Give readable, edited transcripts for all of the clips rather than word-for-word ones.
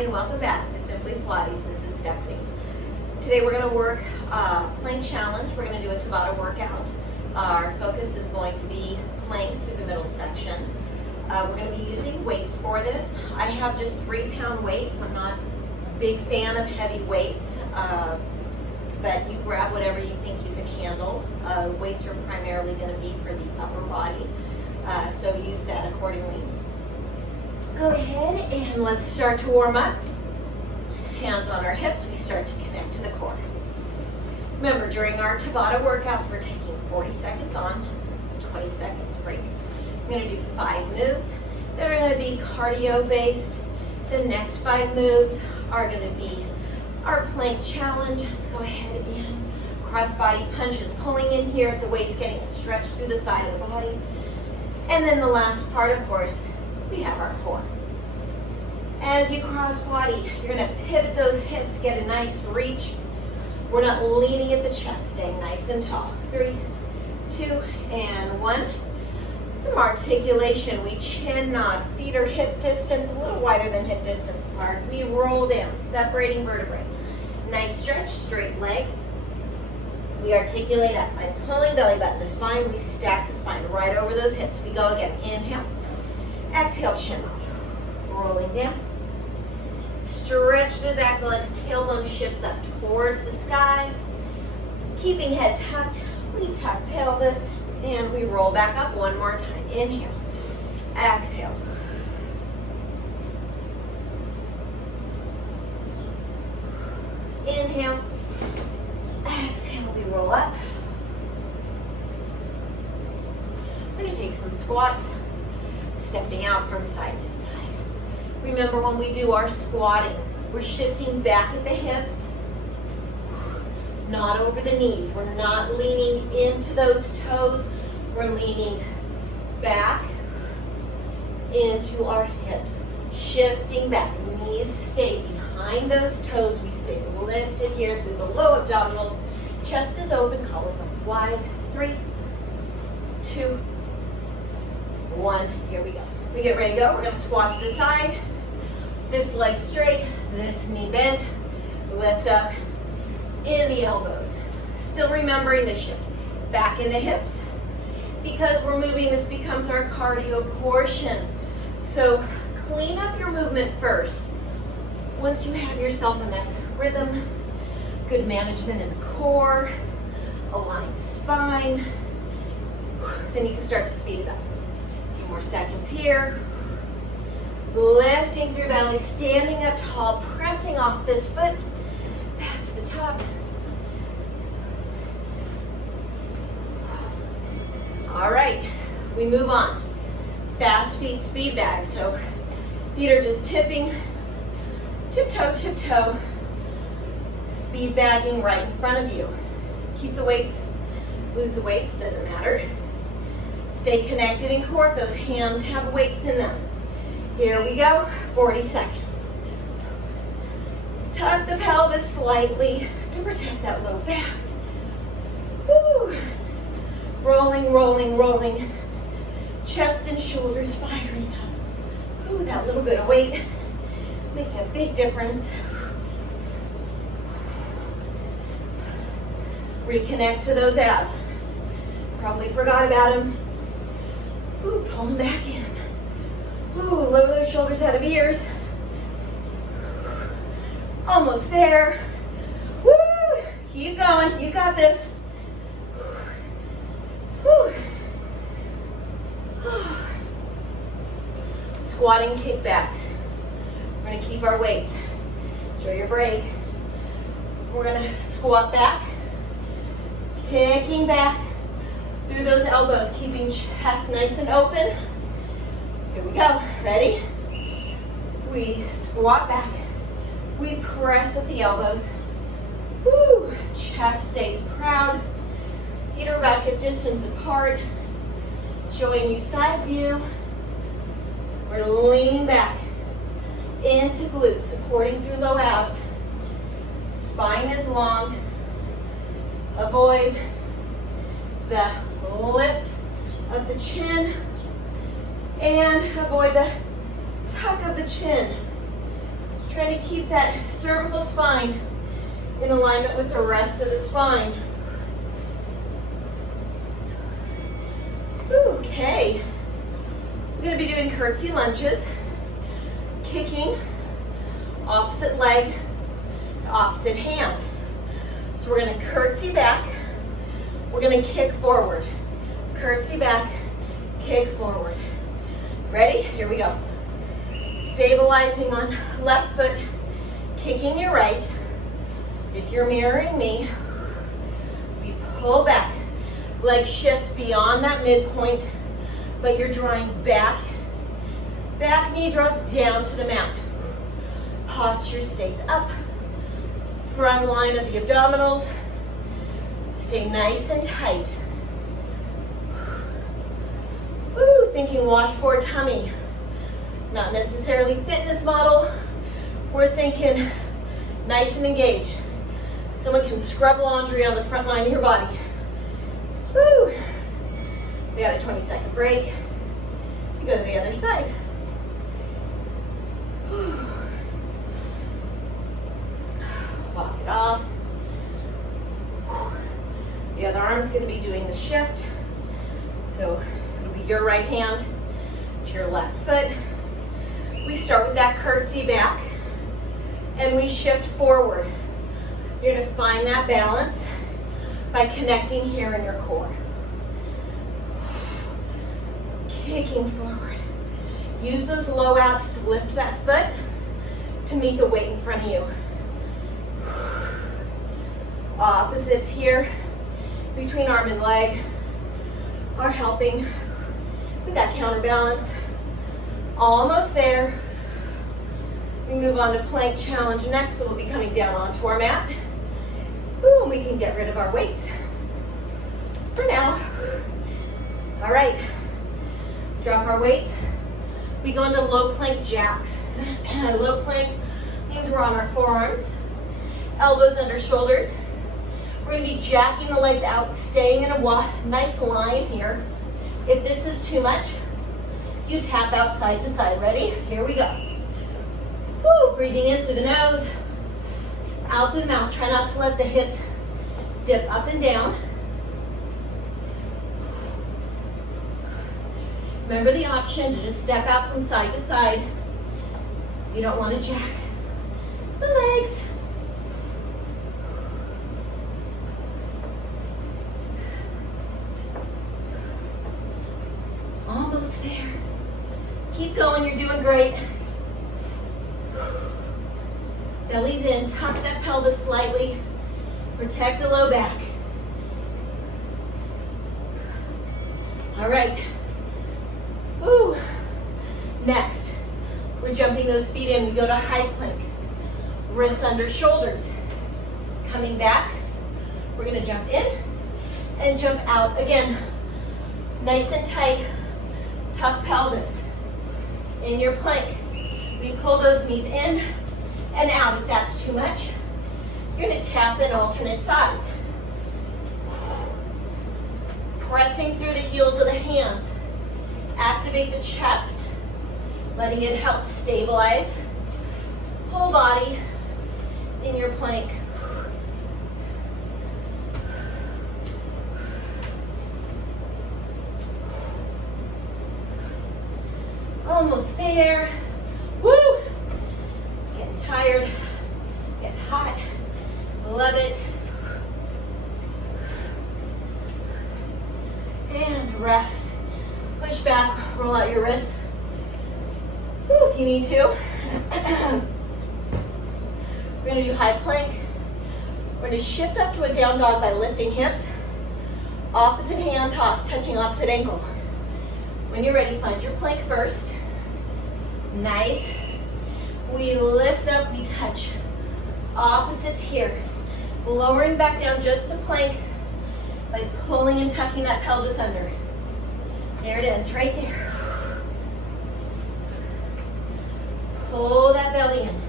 and welcome back to Simply Pilates. This is Stephanie. Today we're going to work plank challenge. We're going to do a Tabata workout. Our focus is going to be planks through the middle section. We're going to be using weights for this. I have just 3-pound weights. I'm not a big fan of heavy weights, but you grab whatever you think you can handle. Weights are primarily going to be for the upper body, so use that accordingly. Go ahead and let's start to warm up. Hands on our hips, we start to connect to the core. Remember, during our Tabata workouts, we're taking 40 seconds on, 20 seconds break. I'm going to do 5 moves that are going to be cardio based. The next 5 moves are going to be our plank challenge. Let's go ahead and cross body punches, pulling in here at the waist, getting stretched through the side of the body. And then the last part, of course, we have our core. As you cross body, you're going to pivot those hips, get a nice reach. We're not leaning at the chest, staying nice and tall. 3, 2, and 1. Some articulation. We chin nod, feet are hip distance, a little wider than hip distance apart. We roll down, separating vertebrae. Nice stretch, straight legs. We articulate up by pulling belly button to spine. We stack the spine right over those hips. We go again. Inhale. Exhale, chin up. Rolling down. Stretch through the back of the legs. Tailbone shifts up towards the sky. Keeping head tucked. We tuck pelvis. And we roll back up one more time. Inhale. Exhale. Inhale. Exhale. We roll up. We're going to take some squats. Stepping out from side to side. Remember, when we do our squatting, we're shifting back at the hips, not over the knees. We're not leaning into those toes. We're leaning back into our hips, shifting back. Knees stay behind those toes. We stay lifted here through the low abdominals. Chest is open, collarbones wide. 3, 2, 1. Here we go. We get ready to go. We're going to squat to the side. This leg straight, this knee bent. Lift up in the elbows. Still remembering to shift back in the hips. Because we're moving, this becomes our cardio portion. So clean up your movement first. Once you have yourself a nice rhythm, good management in the core, aligned spine, then you can start to speed it up. A few more seconds here. Lifting through belly, standing up tall, pressing off this foot, back to the top. All right, we move on. Fast feet, speed bag. So feet are just tipping, tiptoe, tiptoe, speed bagging right in front of you. Keep the weights, lose the weights, doesn't matter. Stay connected in core if those hands have weights in them. Here we go, 40 seconds. Tuck the pelvis slightly to protect that low back. Woo. Rolling, rolling, rolling. Chest and shoulders firing up. Ooh, that little bit of weight making a big difference. Reconnect to those abs. Probably forgot about them. Ooh, pull them back in. Ooh, lower those shoulders out of ears. Almost there. Woo! Keep going. You got this. Woo! Squatting kickbacks. We're going to keep our weights. Enjoy your break. We're going to squat back. Kicking back through those elbows. Keeping chest nice and open. Here we go. Ready? We squat back. We press at the elbows. Woo! Chest stays proud. Feet are about hip distance apart. Showing you side view. We're leaning back into glutes, supporting through low abs. Spine is long. Avoid the lift of the chin and avoid the tuck of the chin. Trying to keep that cervical spine in alignment with the rest of the spine. Okay. We're going to be doing curtsy lunges, kicking opposite leg to opposite hand. So we're going to curtsy back. We're going to kick forward. Curtsy back, kick forward. Ready? Here we go. Stabilizing on left foot, kicking your right. If you're mirroring me, we pull back. Leg shifts beyond that midpoint, but you're drawing back. Back knee draws down to the mat. Posture stays up. Front line of the abdominals. Stay nice and tight. Ooh, thinking washboard tummy. Not necessarily fitness model. We're thinking nice and engaged. Someone can scrub laundry on the front line of your body. Woo! We got a 20-second break. You go to the other side. Walk it off. The other arm's going to be doing the shift. So it'll be your right hand to your left foot. We start with that curtsy back and we shift forward. You're going to find that balance by connecting here in your core. Kicking forward. Use those low abs to lift that foot to meet the weight in front of you. Opposites here between arm and leg are helping with that counterbalance. Almost there. We move on to plank challenge next, so we'll be coming down onto our mat. Ooh, and we can get rid of our weights for now. All right, drop our weights. We go into low plank jacks. Low plank means we're on our forearms, elbows under shoulders. We're going to be jacking the legs out, staying in a nice line here. If this is too much, you tap out side to side. Ready? Here we go. Woo, breathing in through the nose, out through the mouth. Try not to let the hips dip up and down. Remember the option to just step out from side to side. You don't want to jack the legs. Almost there. Keep going, you're doing great. Belly's in, tuck that pelvis slightly. Protect the low back. All right. Woo. Next, we're jumping those feet in. We go to high plank. Wrists under shoulders. Coming back, we're gonna jump in and jump out. Again, nice and tight, tuck pelvis. In your plank, we pull those knees in and out. If that's too much, you're gonna tap in alternate sides. Pressing through the heels of the hands. Activate the chest, letting it help stabilize whole body in your plank. Almost there. Woo! Getting tired, getting hot. Love it. And rest. Push back, roll out your wrists. Woo, if you need to. We're gonna do high plank. We're gonna shift up to a down dog by lifting hips. Opposite hand top, touching opposite ankle. When you're ready, find your plank first. Nice. We lift up, we touch. Opposites here. Lowering back down just to plank by pulling and tucking that pelvis under. There it is, right there. Pull that belly in.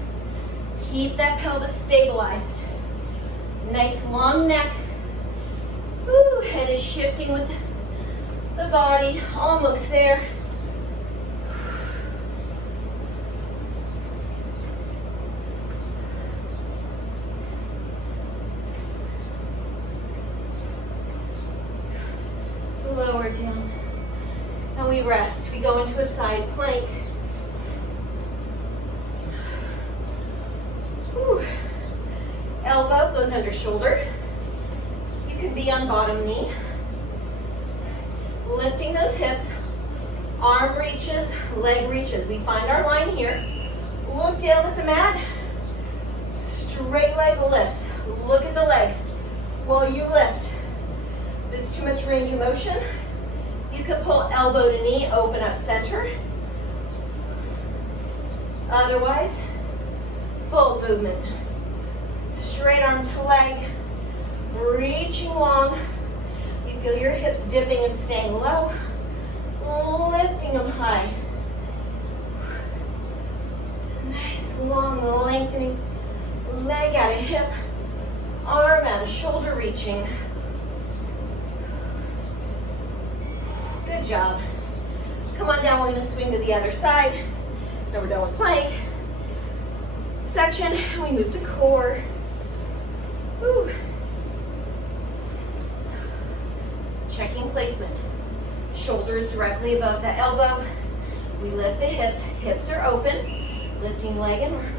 Keep that pelvis stabilized. Nice long neck. Woo, head is shifting with the body. Almost there. we rest. We go into a side plank. Whew. Elbow goes under shoulder. You can be on bottom knee. Lifting those hips. Arm reaches, leg reaches. We find our line here. Look down at the mat. Straight leg lifts. Look at the leg while you lift. If there's too much range of motion, you can pull elbow to knee, open up center. Otherwise, full movement. Straight arm to leg, reaching long. You feel your hips dipping and staying low, lifting them high. Nice long lengthening, leg out of hip, arm out of shoulder reaching. Good job. Come on down, we're gonna swing to the other side. Now we're done with plank section, we move to core. Whew. Checking placement. Shoulders directly above the elbow. We lift the hips. Hips are open. Lifting leg and arm.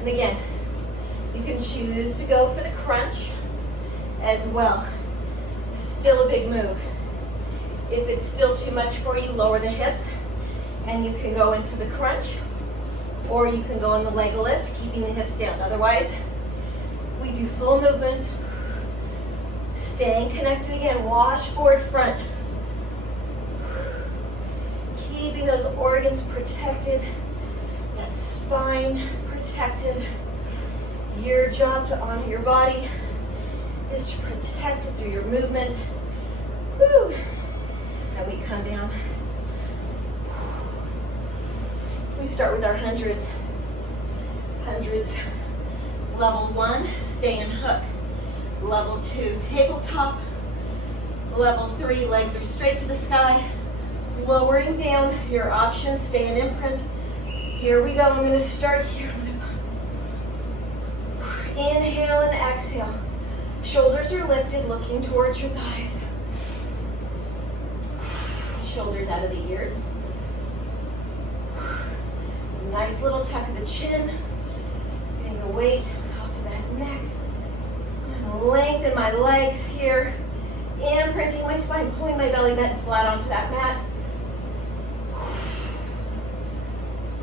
And again, you can choose to go for the crunch as well. Still a big move. If it's still too much for you, lower the hips and you can go into the crunch, or you can go on the leg lift, keeping the hips down. Otherwise, we do full movement. Staying connected again, washboard front. Keeping those organs protected, that spine protected. Your job to honor your body is to protect it through your movement. Woo. And we come down. We start with our hundreds. Hundreds. Level 1, stay and hook. Level 2, tabletop. Level 3, legs are straight to the sky. Lowering down, your options, stay in imprint. Here we go, I'm gonna start here. Inhale and exhale. Shoulders are lifted, looking towards your thighs. Shoulders out of the ears. Nice little tuck of the chin. Getting the weight off of that neck. I'm gonna lengthen my legs here. Imprinting my spine, pulling my belly button flat onto that mat.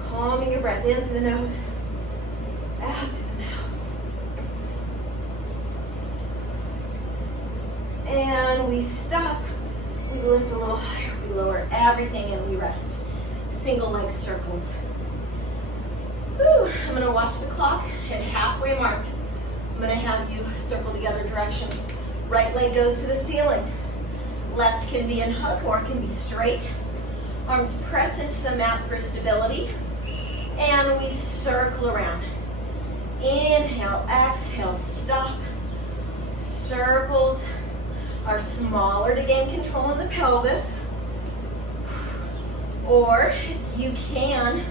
Calming your breath in through the nose, out through the mouth. And we stop. We lift a little higher. We lower everything and we rest. Single leg circles. Whew. I'm gonna watch the clock at halfway mark. I'm gonna have you circle the other direction. Right leg goes to the ceiling. Left can be in hook or it can be straight. Arms press into the mat for stability. And we circle around. Inhale, exhale, stop. Circles are smaller to gain control in the pelvis. Or you can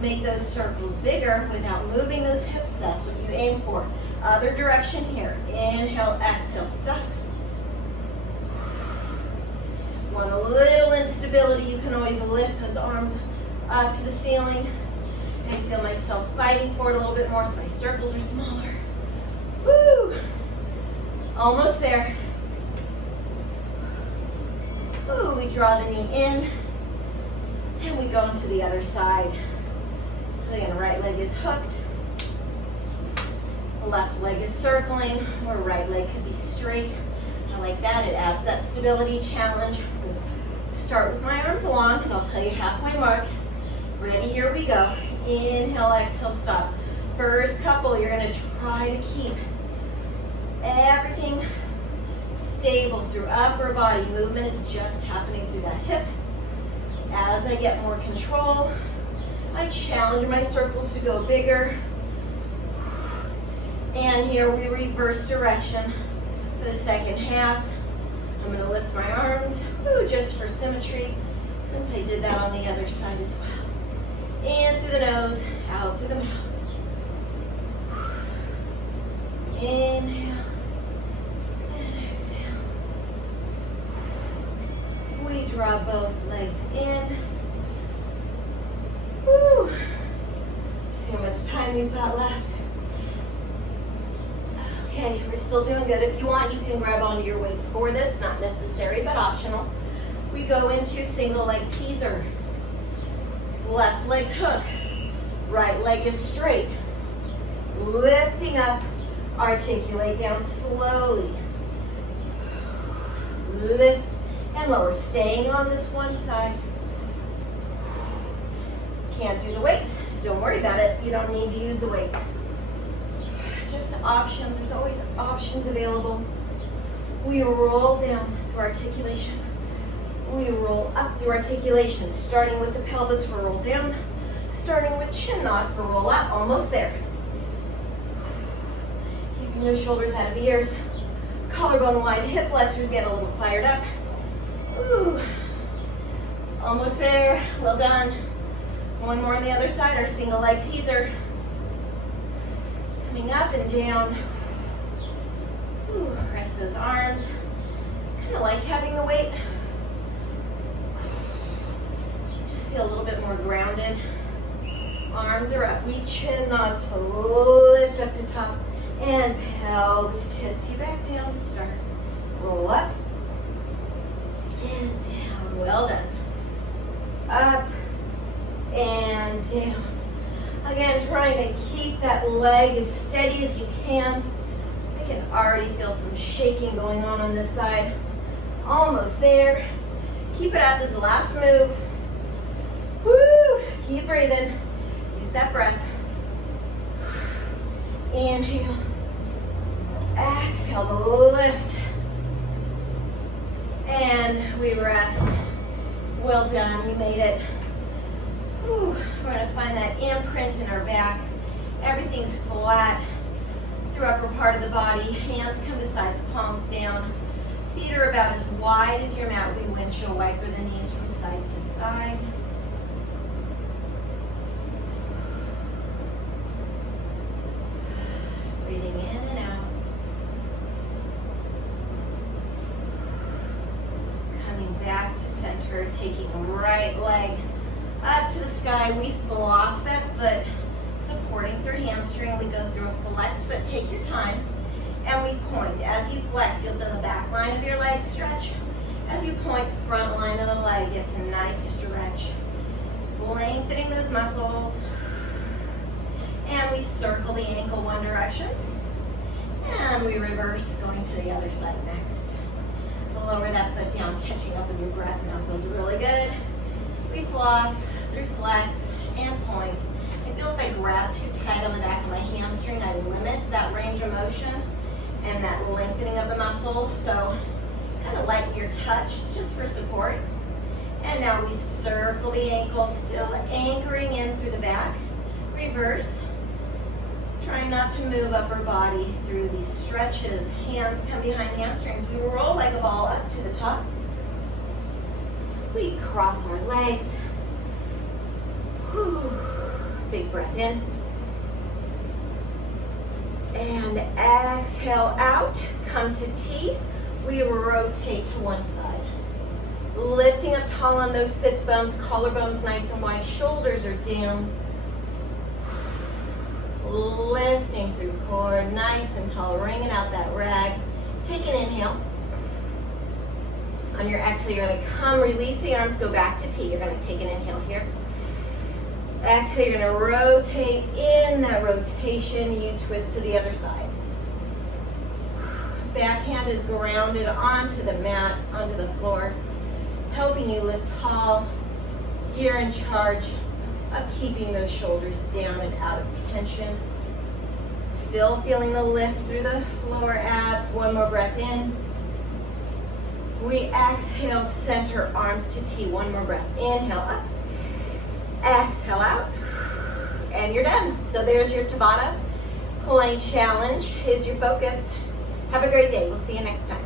make those circles bigger without moving those hips. That's what you aim for. Other direction here. Inhale, exhale, stop. Want a little instability, you can always lift those arms up to the ceiling. I feel myself fighting for it a little bit more so my circles are smaller. Woo! Almost there. Ooh, we draw the knee in and we go into the other side. Again, right leg is hooked. Left leg is circling, or right leg could be straight. I like that, it adds that stability challenge. Start with my arms long and I'll tell you halfway mark. Ready, here we go. Inhale, exhale, stop. First couple, you're gonna try to keep everything stable through upper body. Movement is just happening through that hip. As I get more control, I challenge my circles to go bigger. And here we reverse direction for the second half. I'm gonna lift my arms, just for symmetry, since I did that on the other side as well. In through the nose, out through the mouth. Inhale and exhale. We Draw both legs in. Woo. See how much time we've got left. Okay, we're still doing good. If you want, you can grab onto your weights for this. Not necessary, but optional. We go into single leg teaser. Left leg's hook. Right leg is straight. Lifting up, articulate down slowly. Lift and lower, staying on this one side. Can't do the weights, don't worry about it. You don't need to use the weights. Just options, there's always options available. We roll down through articulation. We roll up through articulation, starting with the pelvis for roll down, starting with chin knot for roll out, almost there. Keeping those shoulders out of the ears. Collarbone wide, hip flexors get a little fired up. Ooh, almost there, well done. One more on the other side, our single leg teaser. Coming up and down. Ooh, rest those arms. Kind of like having the weight. Just feel a little bit more grounded. Arms are up, we chin knot to lift up to top. And pelvis tips you back down to start. Roll up and down. Well done. Up and down. Again, trying to keep that leg as steady as you can. I can already feel some shaking going on this side. Almost there. Keep it up. This is the last move. Woo! Keep breathing. Use that breath. Inhale. Exhale, lift. And we rest. Well done, you made it. Whew. We're gonna find that imprint in our back. Everything's flat through upper part of the body. Hands come to sides, palms down. Feet are about as wide as your mat. We windshield wiper the knees from side to side. Breathing in and out. Coming back to center, taking the right leg up to the sky. We floss that foot, supporting through hamstring. We go through a flex foot. Take your time. And we point. As you flex, you'll feel the back line of your leg stretch. As you point, front line of the leg gets a nice stretch. Lengthening those muscles. And we circle the ankle one direction. And we reverse, going to the other side next. Lower that foot down, catching up with your breath. Now feels really good. We floss, through flex, and point. I feel if I grab too tight on the back of my hamstring, I limit that range of motion and that lengthening of the muscle. So kind of lighten your touch just for support. And now we circle the ankle, still anchoring in through the back. Reverse. Trying not to move upper body through these stretches. Hands come behind hamstrings. We roll like a ball up to the top. We cross our legs. Whew. Big breath in. And exhale out. Come to T. We rotate to one side. Lifting up tall on those sits bones. Collarbones nice and wide. Shoulders are down. Lifting through core, nice and tall, wringing out that rag. Take an inhale. On your exhale, you're going to come, release the arms, go back to T. You're going to take an inhale here. Exhale, you're going to rotate. In that rotation, you twist to the other side. Backhand is grounded onto the mat, onto the floor, helping you lift tall. You're in charge of keeping those shoulders down and out of tension. Still feeling the lift through the lower abs. One more breath in. We exhale, center arms to T. One more breath. Inhale up. Exhale out. And you're done. So there's your Tabata Plank challenge. Is your focus. Have a great day. We'll see you next time.